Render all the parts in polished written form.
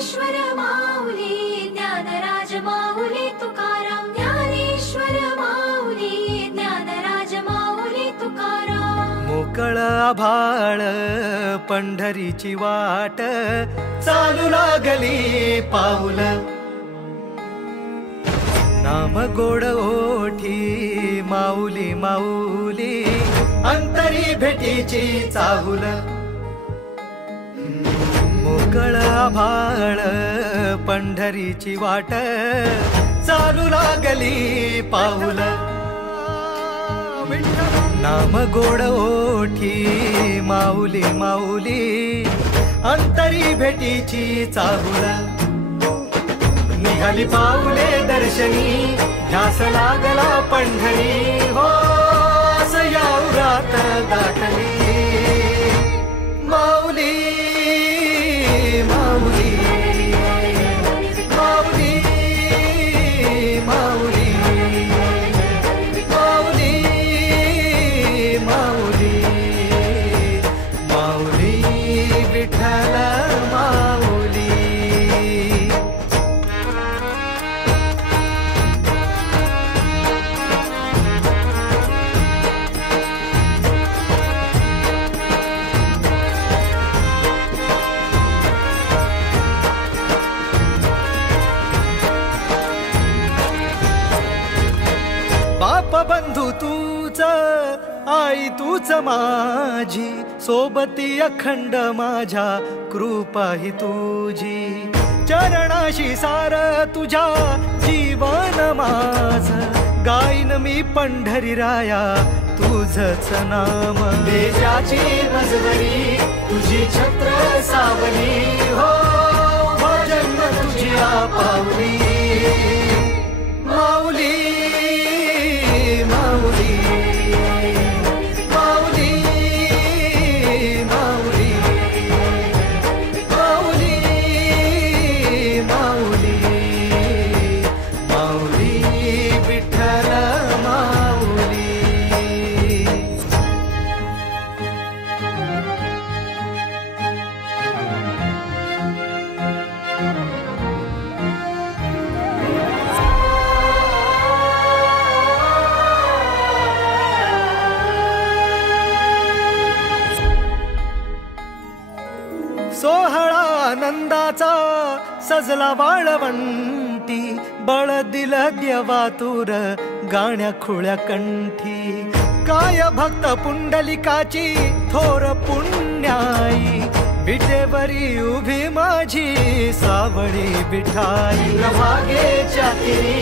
ज्ञानेश्वर माऊली ज्ञानराज माऊली तुकाराम ज्ञानेश्वर माऊली ज्ञानराज माऊली तुकाराम मोकळ आभाळ पंढरीची वाट चालू लागली पाऊल नाम गोड ओठी माऊली माऊली अंतरी भेटीची चाहुल मोकळ आभाळ पंढरीची वाट चालू लागली पाऊल नाम गोड ओठी माऊली माऊली अंतरी भेटीची चाहुल निघाली पाऊले दर्शनी ध्यास लागला पंढरी हो सयावरात गाठली माऊली माऊली माऊली माऊली माऊली माऊली माऊली विठ्ठल माऊली बाप बंधू तूच आई तूच माझी सोबती अखंड माझ्या कृपा ही तुझी चरणाशी सार तुझ्या जीवन माझ गाईन मी पंढरी राया तुझच नाम देशाची मजवरी तुझी छत्र सावली हो भजन तुझी पावली माऊली माऊली माऊली माऊली माऊली माऊली माऊली विठ्ठल माऊली सोहळा आनंदाचा सजला वाळवंटी बळ दिलं देवातूर गाण्या खुळ्या कंठी काय भक्त पुंडलिकाची थोर पुण्याई विटेवरी उभी माझी सावळी विठाई भागेच्या तिरी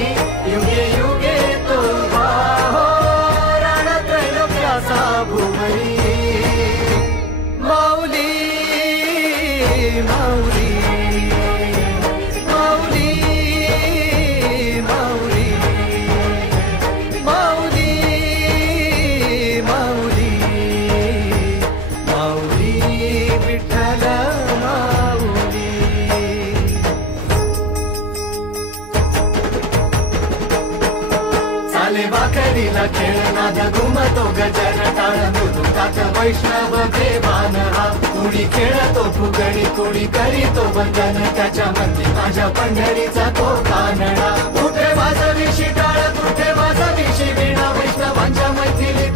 युगे युगे तो हो रणत्रैलोक्याचा भुवरी माऊली माऊली माऊली माऊली माऊली माऊली माऊली विठ्ठल माऊली चाले वाकडीला खेळ नाद घुमतो गजर टाळ मृदुकात वैष्णव देवान हा कुणी खेळतो फुगडी कुणी करीतो बंधन त्याच्या मध्ये माझ्या पंढरीचा तो कानडा कुठे वाजवी शिटाळ कुठे वाजवी शिवीणा वैष्णवांच्या मैथिली